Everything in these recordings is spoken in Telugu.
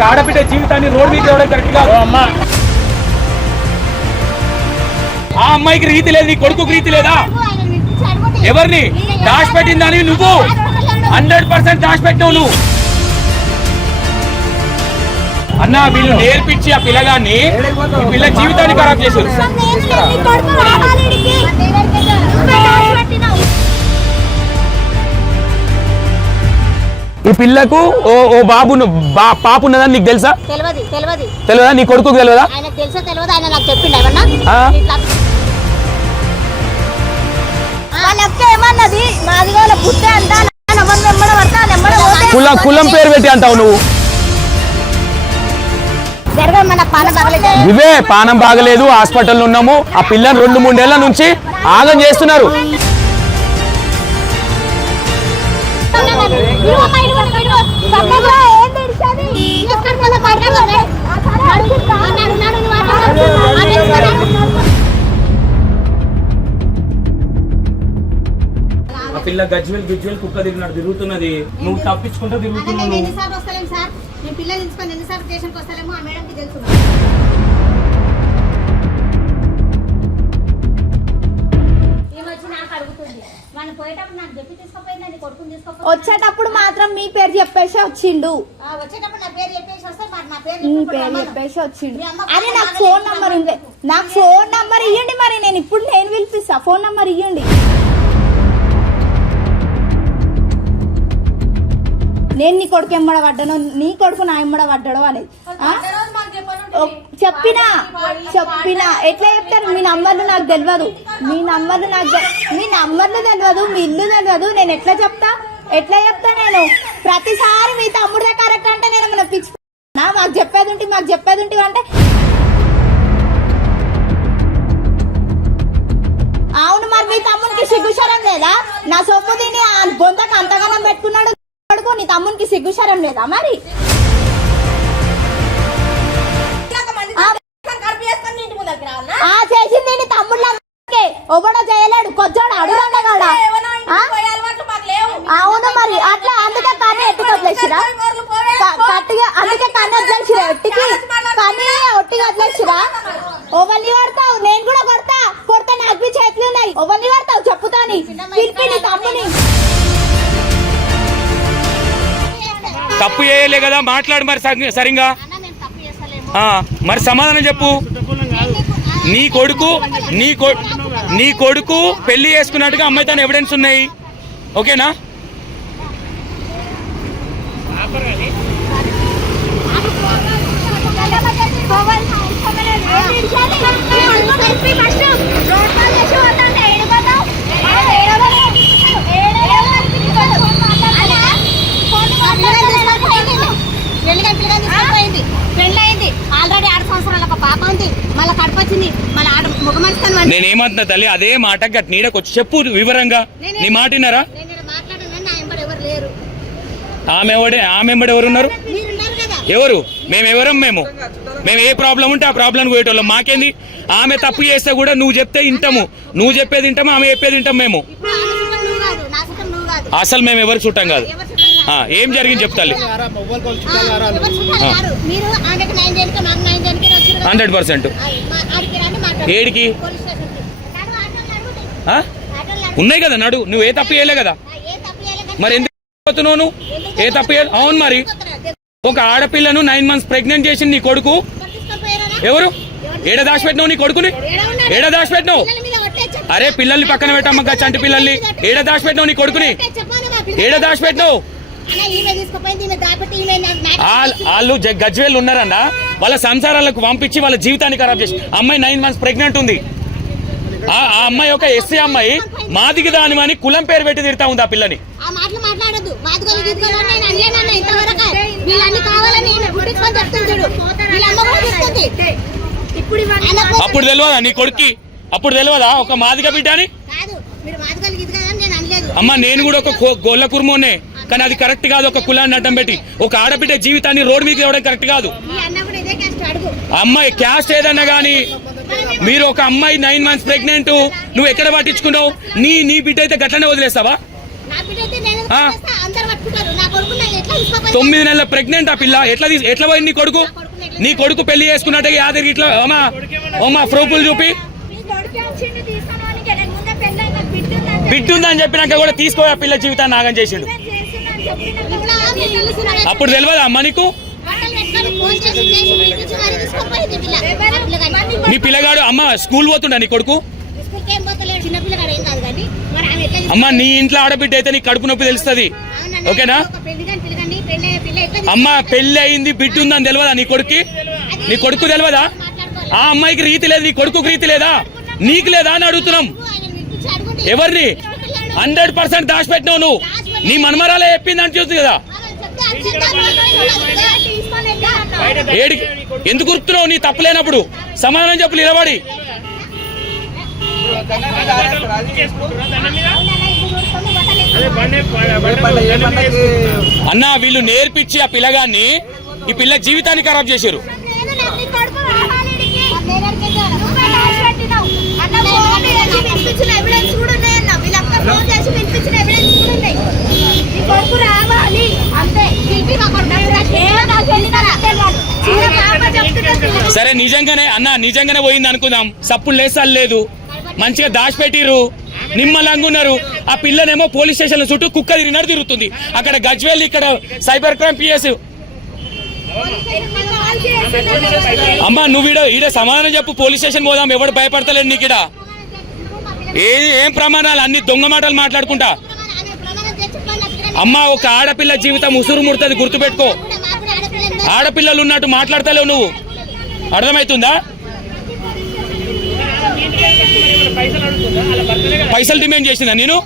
ఒక ఆడబిడ్డ జీవితాన్ని రోడ్ మీద తేవడం కరెక్ట్ కాదు. ఆ అమ్మాయికి రీతి లేదు, నీ కొడుకు రీతి లేదా? ఎవరిని దాచిపెట్టిందని నువ్వు 100% దాచిపెట్టావు నువ్వు. అన్న వీళ్ళు నేర్పించి ఆ పిల్లగాన్ని పిల్ల జీవితాన్ని ఖరాబ్ చేశారు. ఈ పిల్లకు ఓ బాబు పాప ఉన్నదని నీకు తెలుసా? తెలియదా? నీ కొడుకు తెలియదా? కులం పేరు పెట్టి అంటావు నువ్వు. ఇవే పానం బాగలేదు, హాస్పిటల్ ఉన్నాము. ఆ పిల్లని 2-3 ఏళ్ల నుంచి ఆగం చేస్తున్నారు. ఆ పిల్ల గజ్వెల్ కుక్క తిరుగుతున్నది, నువ్వు తప్పించుకుంటూ తిరుగుతున్నావు. వచ్చేటప్పుడు మాత్రం మీ పేరు చెప్పేసి వచ్చిండు. మీ పేరు చెప్పేసి వచ్చిండు. అరే నాకు ఫోన్ నంబర్ ఉంది, నాకు ఫోన్ నంబర్ ఇవ్వండి. మరి నేను పిలిపిస్తా, ఫోన్ నంబర్ ఇవ్వండి. నేను నీ కొడుకు ఎమ్మడ పడ్డాను, నీ కొడుకు నా ఎమ్మడ పడ్డాడు అనేది చెప్పినా ఎట్లా చెప్తారు? మీ నంబర్లు నాకు తెలియదు, మీ నంబర్లు తెలియదు, మీ ఇల్లు తెలియదు. నేను ఎట్లా చెప్తా నేను? ప్రతిసారి మీ తమ్ముడే కరెక్ట్ అంటే నేను మన ఫిక్స్ మాకు చెప్పేది ఉంటే అంటే అవును. మరి మీ తమ్మునికి సిగ్గుశరం లేదా? నా సొమ్ము తిని బొంతకు అంతగానం పెట్టుకున్నాడు. నీ తమ్మునికి సిగ్గుశరం లేదా? మరి చేసింది నీ తమ్ముళ్ళ ఒకడో చేయలేడు, కొచ్చాడు అడుగురాడా. అవును మరి అట్లా అందుకే కన్నీ ఎట్టుకు వదిలేసిరా, అందుకే కన్నీ వదిలేసిరా, ఒట్టిగా వదిలేసిరా. ఓవల్ని పడతావు, నేను కూడా కొడతా నాకు చేతులు ఉన్నాయి. ఓవల్ని పడతావు చెప్పుతాని పిలిపి నీ తమ్ముని. తప్పు చేయలే కదా, మాట్లాడు మరి సరిగా. మరి సమాధానం చెప్పు. నీ కొడుకు పెళ్లి చేసుకున్నట్టుగా అమ్మాయితో ఎవిడెన్స్ ఉన్నాయి, ఓకేనా? నేనేమంటున్నా తల్లి, అదే మాట గట్టి నీడకొచ్చి చెప్పు వివరంగా. నీ మాట విన్నారా? ఆమె ఎవరున్నారు? ఎవరు? మేము ఏ ప్రాబ్లం ఉంటే ఆ ప్రాబ్లం పోయేటోళ్ళం. మాకేంది? ఆమె తప్పు చేస్తే కూడా నువ్వు చెప్తే వింటాము, నువ్వు చెప్పేది వింటాము, ఆమె చెప్పేది వింటాం. మేము అసలు మేము ఎవరు చుట్టాం కాదు. ఏం జరిగింది చెప్తాలి. 100% ఏడికి ఉన్నాయి కదా, నడు. నువ్వు ఏ తప్పు చేయలే కదా, మరి ఎందుకు పోతున్నావు నువ్వు? ఏ తప్పు చేయలేదు. అవును మరి ఒక ఆడపిల్లను 9 months ప్రెగ్నెంట్ చేసింది నీ కొడుకు. ఎవరు? ఏడ దాచిపెట్టినావు నీ కొడుకుని? ఏడ దాచిపెట్టినావు? అరే పిల్లల్ని పక్కన పెట్టమ్మక్క, చంటి పిల్లల్ని. ఏడ దాచిపెట్టినావు నీ కొడుకుని? ఏడ దాచిపెట్టినావు? వాళ్ళు గజ్వేల్ ఉన్నారన్న, వాళ్ళ సంసారాలకు పంపించి వాళ్ళ జీవితాన్ని ఖరాబ్ చేసి అమ్మాయి 9 months ప్రెగ్నెంట్ ఉంది. ఆ అమ్మాయి ఒక ఎస్సీ అమ్మాయి, మాదికి దాని కులం పేరు పెట్టి తిడతా ఉంది ఆ పిల్లని. అప్పుడు తెలియదా నీ కొడుక్కి? అప్పుడు తెలియదా ఒక మాదిగ బిడ్డ అని? అమ్మ నేను కూడా ఒక గొల్ల కుర్మోనే, కానీ అది కరెక్ట్ కాదు. ఒక కులాన్ని అడ్డం పెట్టి ఒక ఆడబిడ్డ జీవితాన్ని రోడ్ మీద తేవడం కరెక్ట్ కాదు. అమ్మాయి క్యాస్ట్ ఏదన్నా గానీ, మీరు ఒక అమ్మాయి 9 months ప్రెగ్నెంట్, నువ్వు ఎక్కడ పట్టించుకున్నావు? నీ బిడ్డ అయితే గట్లనే వదిలేస్తావా? ఆ? 9 నెలల ప్రెగ్నెంట్ ఆ పిల్ల ఎట్లా పోయింది నీ కొడుకు? నీ కొడుకు పెళ్లి చేసుకున్నట్టే యాదగిరి ఇట్లా అమ్మా ప్రూఫ్లు చూపి బిడ్డ ఉందని చెప్పినాక కూడా తీసుకో ఆ పిల్ల జీవితాన్ని నాగం చేసిండు. అప్పుడు తెలియదా అమ్మ నీకు? నీ పిల్లగాడు అమ్మ స్కూల్ పోతుండా నీ కొడుకు? అమ్మ నీ ఇంట్లో ఆడబిడ్డ అయితే నీ కడుపు నొప్పి తెలుస్తుంది, ఓకేనా? అమ్మ పెళ్లి అయింది బిడ్డ ఉందని తెలియదా నీ కొడుకు? నీ కొడుకు తెలియదా? ఆ అమ్మాయికి రీతి లేదు, నీ కొడుకు రీతి లేదా? నీకు లేదా అని అడుగుతున్నాం. ఎవరిని 100% దాచిపెట్టినావు నువ్వు. నీ మనమరాలే చెప్పింది అని చూస్తుంది కదా. ఏడికి ఎందుకు గుర్తున్నావు? నీ తప్పులేనప్పుడు సమాధానం చెప్పు నిలబడి. అన్న వీళ్ళు నేర్పించి ఆ పిల్లగాన్ని ఈ పిల్ల జీవితాన్ని ఖరాబ్ చేశారు. సరే నిజంగానే అన్న నిజంగానే పోయింది అనుకుందాం, సప్పుడు లేసాలు లేదు, మంచిగా దాచిపెట్టిర్రు, నిమ్మలంగా ఉన్నారు. ఆ పిల్లనేమో పోలీస్ స్టేషన్ చుట్టూ కుక్క తిరిగినట్టు తిరుగుతుంది. అక్కడ గజ్వేల్, ఇక్కడ సైబర్ క్రైమ్ పిఎస్. అమ్మా నువ్వు ఈడ సమాధానం చెప్పు. పోలీస్ స్టేషన్ పోదాం, ఎవడు భయపడతలేడు నీకు. ఈడ ఏం ప్రమాణాలు? అన్ని దొంగ మాటలు మాట్లాడుకుంటా. అమ్మా ఒక ఆడపిల్ల జీవితం ఉసురు ముడుతుంది, గుర్తుపెట్టుకో. ఆడపిల్లలు ఉన్నట్టు మాట్లాడతలేవు నువ్వు, అర్థమవుతుందా? పైసలు డిమాండ్ చేసిందా నేను?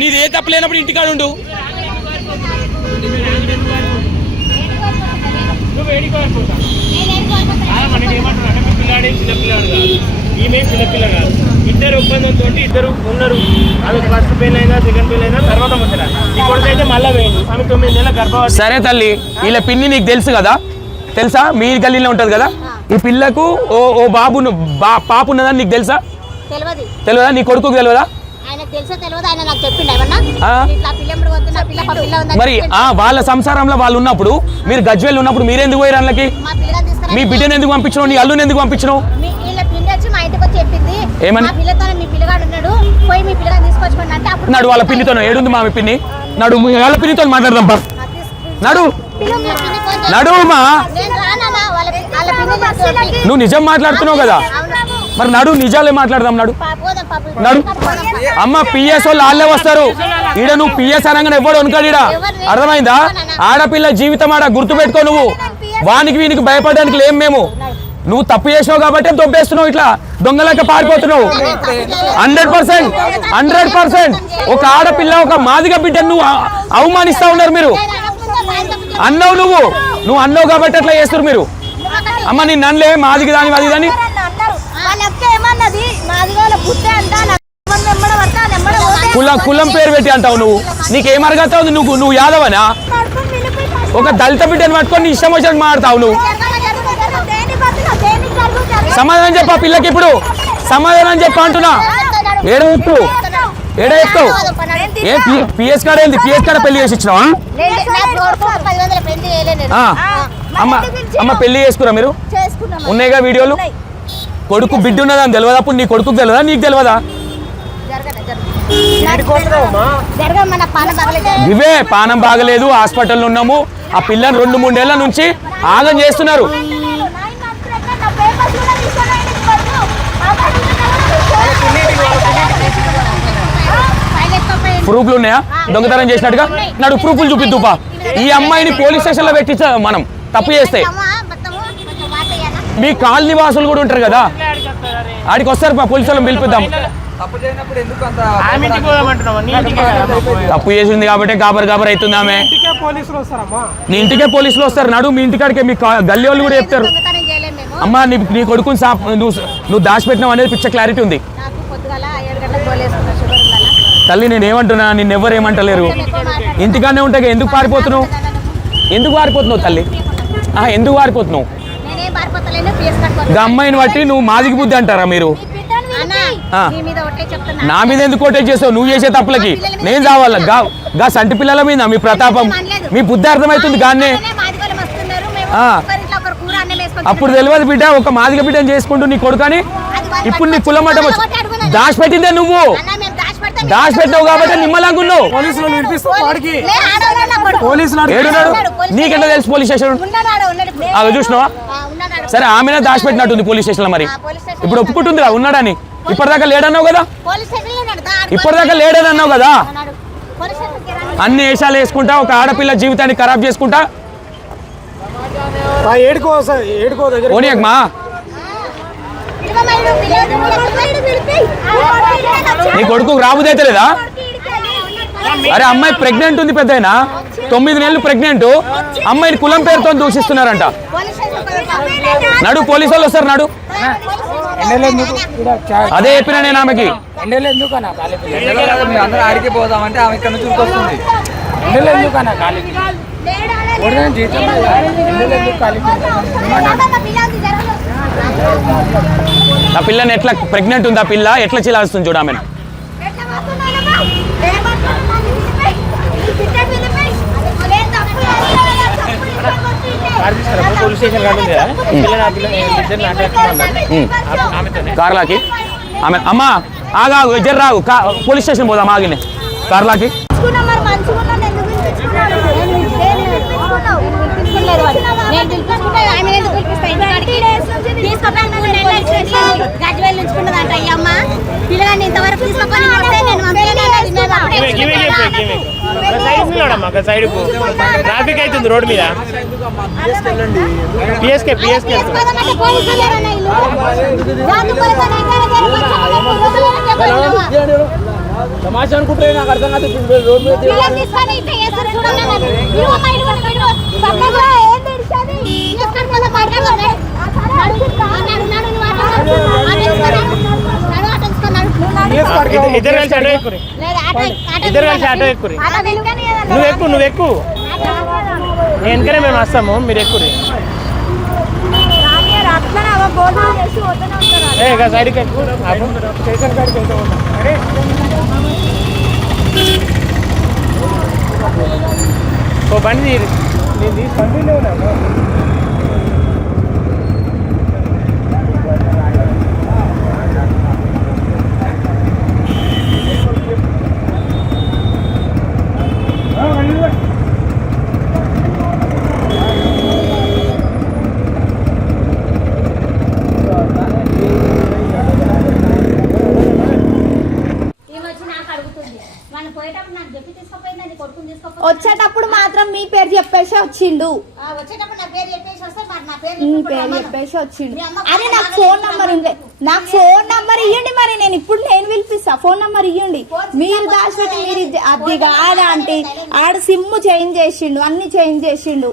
నీది ఏ తప్పలేనప్పుడు ఇంటికాడు ఉండు. చిన్నపిల్ల కాదు, ఇద్దరు ఒప్పందంతో ఇద్దరు ఉన్నారు. అది ఫస్ట్ పెళ్ళి అయినా సెకండ్ పెళ్ళి అయినా తర్వాత ముచ్చరా. ఈ కొడుకు అయితే మళ్ళా వేయండి. ఆమె 9 నెలల గర్భవతి. సరే తల్లి, వీళ్ళ పిన్ని నీకు తెలుసు కదా, తెలుసా? మీ గల్లీలో ఉంటది కదా. ఈ పిల్లకు ఓ బాబు పాప ఉన్నదని నీకు తెలుసా? తెలియదా? నీ కొడుకు తెలియదా? మరి వాళ్ళ సంసారంలో వాళ్ళు ఉన్నప్పుడు, మీరు గజ్వేల్ ఉన్నప్పుడు మీరెందుకు పోయారు అందులోకి? మీ బిడ్డను ఎందుకు పంపించినావు? నీ అల్లుని ఎందుకు పంపించినావు? ఏమని నడు వాళ్ళ పిన్నితో? ఏడుంది మా పిన్ని? నడు వాళ్ళ పిన్నితో మాట్లాడదాం. నడు నడుమా, నువ్వు నిజం మాట్లాడుతున్నావు కదా, మరి నడు నిజాలే మాట్లాడదాం. నడు నడు. అమ్మ పిఎస్ వాళ్ళు వాళ్ళే వస్తారు ఈడ. నువ్వు పిఎస్ అనగానే ఎవడు వనకాడు ఈడ, అర్థమైందా? ఆడపిల్ల జీవితం ఆడ గుర్తుపెట్టుకో. నువ్వు వానికి వీనికి భయపడడానికి లేం మేము. నువ్వు తప్పు చేసినావు కాబట్టి దొబ్బేస్తున్నావు, ఇట్లా దొంగలక పారిపోతున్నావు. 100% ఒక ఆడపిల్ల, ఒక మాదిగ బిడ్డను నువ్వు అవమానిస్తా ఉన్నారు మీరు. అన్నావు నువ్వు అన్నావు కాబట్టి అట్లా చేస్తారు మీరు. అమ్మ నేను నన్నలే మాదిగ దాని అది దాని కులం పేరు పెట్టి అంటావు నువ్వు. నీకేం అర్హత ఉంది? నువ్వు యాదవనా? ఒక దళిత బిడ్డను పట్టుకొని నీ ఇష్టం వచ్చినట్టు మాట్లాడతావు నువ్వు. సమాధానం చెప్పా పిల్లకి, ఇప్పుడు సమాధానం చెప్పా అంటున్నా. ఏడెత్తావు ఏ పిఎస్ కాడ ఏంది? పిఎస్ కాడ పెళ్లి చేసి ఇచ్చినావా? అమ్మ పెళ్లి చేసుకురా మీరు? ఉన్నాయిగా వీడియోలు. కొడుకు బిడ్డ ఉన్నదని తెలియదా? అప్పుడు నీ కొడుకు తెలియదా? నీకు తెలియదా? ఇవే పానం బాగలేదు, హాస్పిటల్లో ఉన్నాము. ఆ పిల్లని 2-3 ఏళ్ల నుంచి ఆగం చేస్తున్నారు. ప్రూఫ్లు ఉన్నాయా దొంగతనం చేసినట్టుగా? నాడు ప్రూఫ్లు చూపిద్దుపా. ఈ అమ్మాయిని పోలీస్ స్టేషన్ లో పెట్టించా మనం తప్పు చేస్తే. మీ కాలనీ వాసులు కూడా ఉంటారు కదా, ఆడికి వస్తారు, పోలీసు వాళ్ళని పిలిపిద్దాం. తప్పు చేసింది కాబట్టి గాబర్ అవుతుంది ఆమె. నీ ఇంటికే పోలీసులు వస్తారు. నడు మీ ఇంటికాడికే, మీ గల్లీ వాళ్ళు కూడా చెప్తారు. అమ్మా నీ కొడుకుని నువ్వు దాచిపెట్టినావు అనేది పిచ్చ క్లారిటీ ఉంది. తల్లి నేనేమంటున్నా, నిన్నెవ్వరేమంటలేరు. ఇంటికాడనే ఉంటాయి, ఎందుకు పారిపోతున్నావు? తల్లి? ఎందుకు పారిపోతున్నావు? అమ్మాయిని బట్టి నువ్వు మాదిగి బుద్ధి అంటారా మీరు? ఆ. నా మీద ఎందుకు కోటేజ్ చేస్తావు? నువ్వు చేసే తప్పులకి నేను చావాలా? గా సంటి పిల్లల మీద మీ ప్రతాపం, మీ బుద్ధి అర్థమవుతుంది గానే. అప్పుడు తెలియదు బిడ్డ, ఒక మాదిగ బిడ్డను చేసుకుంటూ నీ కొడుకని. ఇప్పుడు నీ కులం మఠం దాచిపెట్టిందే నువ్వు, దాచిపెట్టావు కాబట్టి నిమ్మలాగా ఉన్నావు. ఏడున్నాడు? నీకెట్లా తెలుసు పోలీస్ స్టేషన్? అవి చూసినావా? సరే, ఆమెనే దాచిపెట్టినట్టుంది పోలీస్ స్టేషన్ లో. మరి ఇప్పుడు ఒప్పుకుంటుందిగా ఉన్నాడని. ఇప్పటిదాకా లేడన్నావు కదా, ఇప్పటిదాకా లేడని అన్నావు కదా. అన్ని వేషాలు వేసుకుంటా ఒక ఆడపిల్ల జీవితాన్ని ఖరాబ్ చేసుకుంటా పోనీయమ్మా. నీ కొడుకు రాబుదైతే లేదా? అరే, అమ్మాయి ప్రెగ్నెంట్ ఉంది, పెద్దయినా 9 నెలలు ప్రెగ్నెంట్ అమ్మాయిని కులం పేరుతో దూషిస్తున్నారంట. నడు, పోలీసు వాళ్ళు వస్తారు, నడు. అదే చెప్పినా నేను ఆమెకి. ఆడికి పోదామంటే ఆమె ఇక్కడ నుంచి వస్తుంది. ఆ పిల్లని ఎట్లా ప్రెగ్నెంట్ ఉంది, ఆ పిల్ల ఎట్లా చిలాస్తుంది చూడు ఆమెను. పోలీస్ స్టేషన్ కార్లాకి ఆమె అమ్మ ఆగా జర రాగు, పోలీస్ స్టేషన్ పోదాం ఆగినే కార్లాకి. పిల్లగాన్ని ఇంతవరకు తీసుకొని సైడ్ ట్రాఫిక్ అవుతుంది రోడ్ మీద. పిఎస్కే తమాషా అనుకుంటే నాకు అర్థం కాదు. ఇద్దరు కలిసి ఆటో ఎక్కురి, ఇద్దరు కలిసి ఆటో ఎక్కురి. నువ్వు ఎక్కు నేను వెనకనే మేము వస్తాము, మీరు ఎక్కురి. సైడ్కి ఎక్కువ స్టేషన్ కాడికి వెళ్తూ ఉంటాం. ఓ బండి నేను తీసుకుంటూనే ఉన్నాను. వచ్చేటప్పుడు మాత్రం మీ పేరు చెప్పేసి వచ్చిండు, మీ పేరు చెప్పేసి వచ్చిండు. అరే, నాకు ఫోన్ నంబర్ ఉంది, నాకు ఫోన్ నంబర్ ఇవ్వండి. మరి నేను పిలిపిస్తా, ఫోన్ నంబర్ ఇవ్వండి. మీరు దాచిపెట్టి మీరు అది కాదా అంటే ఆడ సిమ్ చేంజ్ చేసిండు, అన్ని చేంజ్ చేసిండు.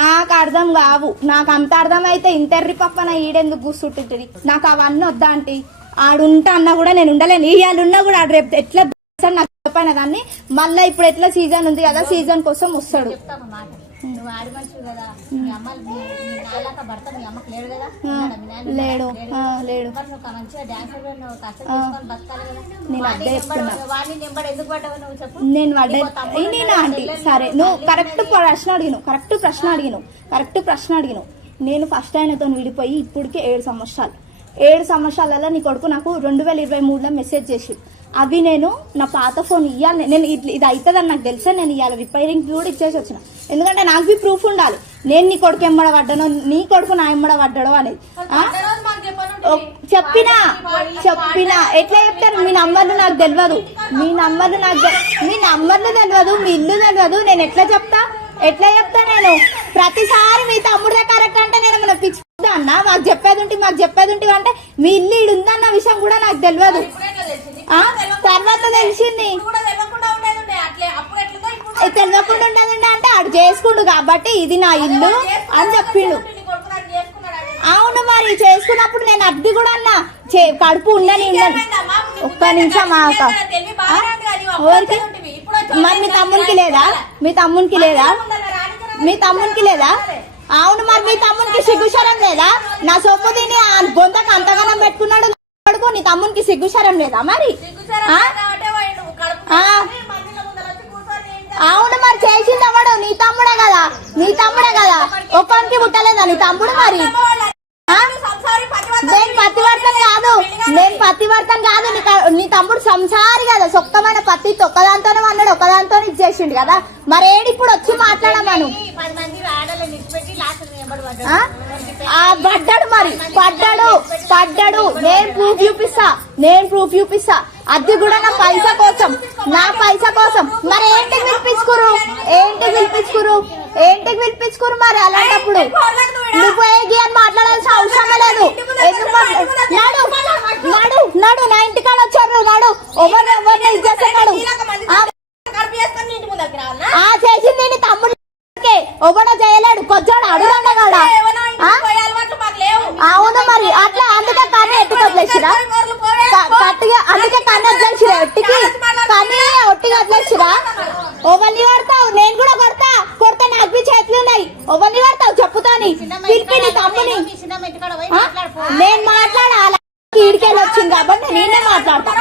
నాకు అర్థం కావు. నాకు అంత అర్థం అయితే ఇంటర్రి పక్కన ఈడెందుకు కూర్చుంటుంది. నాకు అవన్నీ వద్దా అంటే ఆడుంటా అన్నా కూడా నేను ఉండలేను. ఇవాళ ఉన్నా కూడా ఆడు రేపు ఎట్లా నాకు చెప్పాను దాన్ని. మళ్ళీ ఇప్పుడు ఎట్లా సీజన్ ఉంది కదా, సీజన్ కోసం వస్తాడు. లేడు లేడు. నేను అదే చెప్తున్నా. నేను ఆంటీ సరే, నువ్వు కరెక్ట్ ప్రశ్న అడిగిను. నేను ఫస్ట్ ఆయనతో విడిపోయి ఇప్పటికే 7 సంవత్సరాలలో నీ కొడుకు నాకు 2023లో మెసేజ్ చేసి, అవి నేను నా పాత ఫోన్ ఇవ్వాలి. నేను ఇది అవుతుందని నాకు తెలుసా, నేను ఇవాళ రిపైరింగ్ కూడా ఇచ్చేసి వచ్చిన. ఎందుకంటే నాకు ప్రూఫ్ ఉండాలి, నేను నీ కొడుకు ఎమ్మడ పడ్డానో, నీ కొడుకు నా ఎమ్మడ పడ్డాడో అనేది. చెప్పినా ఎట్లా చెప్తారు? మీ నంబర్లు నాకు తెలియదు, మీ నంబర్లు తెలియదు, మీ ఇల్లు తెలియదు. నేను ఎట్లా చెప్తా నేను? ప్రతిసారి మీ తమ్ముడే కరెక్ట్ అంటే నేను మన ఫిక్స్ అన్న మాకు చెప్పేది ఉంటే అంటే మీ ఇల్లు ఈడు ఉందన్న విషయం కూడా నాకు తెలియదు. తర్వాత తెలిసింది. తెలియకుండా ఉండేది అంటే ఆడు చేసుకుండు కాబట్టి ఇది నా ఇల్లు అని చెప్పిండు. అవును, మరి చేసుకున్నప్పుడు నేను అద్దె కూడా అన్నా కడుపు ఉండని ఒక్క నిమిషం మరి మీ తమ్మునికి లేదా అవును మరి మీ తమ్మునికి సిగ్గుశరం లేదా? నా సొమ్ము తిని ఆ గొంతకు అంతగానం పెట్టుకున్నాడు కొడుకు. నీ తమ్మునికి సిగ్గుశరం లేదా మరి? ఆ? ఆ. అవును మరి చేసింది ఎవడు? నీ తమ్ముడే కదా, నీ తమ్ముడే కదా. ఒక్కరికి పుట్టలేదా నీ తమ్ముడు మరి? నేను పతివర్తం కాదు, నేను పతివర్తం కాదు. నీ తమ్ముడు సంసారి కదా, సొక్కమైన పత్తి ఒక్కదాంతోనే అన్నాడు, ఒక్కదాంతోనే ఇచ్చేసిండు కదా. మరి ఏడు ఇప్పుడు వచ్చి మాట్లాడమను. పడ్డాడు మరి, పడ్డాడు. నేను ప్రూఫ్ చూపిస్తా. అది కూడా నా పైసా కోసం, మరి ఏంటికి పిలిపించుకురు మరి? అలాంటప్పుడు నువ్వు ఏగి అని మాట్లాడాల్సిన అవసరమే లేదు. నడు నా ఇంటికాడ వచ్చారు, నడు. ఎవరిని ఇచ్చేస్తున్నాడు? చేసింది నీ తమ్ముడు, ఎవడో చేయలేడు. కొచ్చాడు అడుగుండగాడా? అవును మరి అట్లా, అందుకే కానీ ఎట్టుకు వదిలేసిరా, అందుకే కానీ వదిలేసిరా, ఒట్టిగా వదిలేసిరా. ఓవల్ని కొడతావు, నేను కూడా కొడతా నాకు చేతులు ఉన్నాయి. ఓవల్ని కొడతావు చెప్పుతాని, పిలిపి నీ తమ్ముని. నేను మాట్లాడాలా? ఈడికెళ్ళి వచ్చింది కాబట్టి నేనే మాట్లాడతా,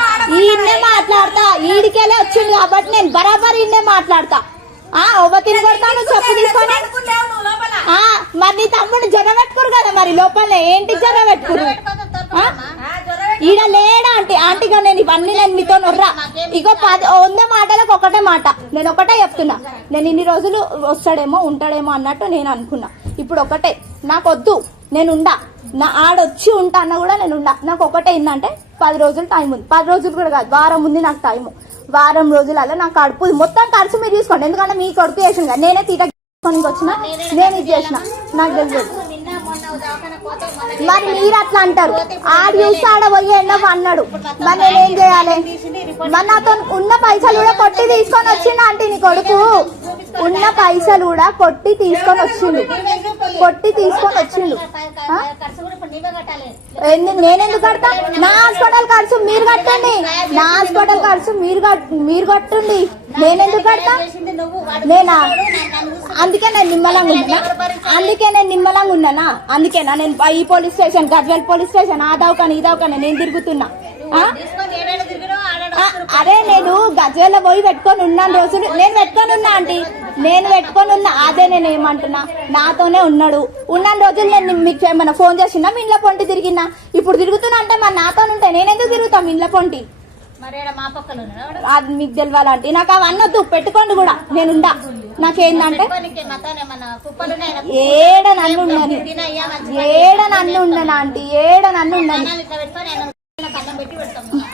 ఈడికెళ్ళి వచ్చింది కాబట్టి నేను బరాబర్ ఈయనే మాట్లాడతా. తిని కొడతాను చెప్పు తీసుకొని. మరి నీ తమ్ముడు జర పెట్టుకురు కదా మరి లోపలే. ఏంటి జర పెట్టుకురు? ఈడ లేడా ఆంటీగా నేను ఇవన్నీ నేను మీతో నొర్రా. ఇగో 100 మాటలకు ఒకటే మాట, నేను ఒకటే చెప్తున్నా. నేను ఇన్ని రోజులు వస్తాడేమో ఉంటాడేమో అన్నట్టు నేను అనుకున్నా. ఇప్పుడు ఒకటే, నాకు వద్దు, నేనుండా. నా ఆడొచ్చి ఉంటా అన్న కూడా నేనుండా. నాకు ఒకటే ఏంటంటే 10 రోజులు టైం ఉంది. 10 రోజులు కూడా కాదు, వారం ఉంది నాకు టైము. వారం రోజులలో నాకు కడుపు మొత్తం ఖర్చు మీరు తీసుకోండి. ఎందుకంటే మీ కొడుకు చేసింది కదా, నేనే తీట వచ్చిన, నేను ఇది చేసిన, నాకు తెలియదు. మరి మీరు అట్లా అంటారు, ఆడు చూస్తే ఆడ పోయి ఎండవు అన్నాడు. మరి నేనేం చేయాలి? మరి నాతో ఉన్న పైసలు కూడా కొట్టి తీసుకొని వచ్చిండు. అంటే నీ కొడుకు ఉన్న పైసలు కూడా కొట్టి తీసుకొని వచ్చిండు. నేనెందుకు కడతా? నా హాస్పిటల్ ఖర్చు మీరు కట్టండి, మీరు కట్టండి. నేనెందుకు కడతా? నేనా? అందుకే నేను నిమ్మలంగా ఉన్నానా? అందుకేనా నేను ఈ police station, Gajwel police station, ఆ దౌకాని ఈ దౌకాని నేను తిరుగుతున్నా? అరే నేను గజ్వేల్లో పోయి పెట్టుకొని ఉన్నాను రోజులు. నేను పెట్టుకొని ఉన్నా అదే నేను ఏమంటున్నా, నాతోనే ఉన్నాడు. ఉన్న రోజులు నేను మీకు ఏమన్నా ఫోన్ చేసినా మీ ఇంట్లో పొంటి తిరిగినా? ఇప్పుడు తిరుగుతున్నా అంటే మరి నాతో ఉంటే నేనెందుకు తిరుగుతాం మీ ఇంట్లో పొంటి? అది మీకు తెలవాలంటే నాకు అవన్నీ వద్దు, పెట్టుకోండి కూడా నేనుండా. నాకేందంటే ఏడ నన్ను ఉండని ఆంటీ, ఏడ నన్ను ఉండని.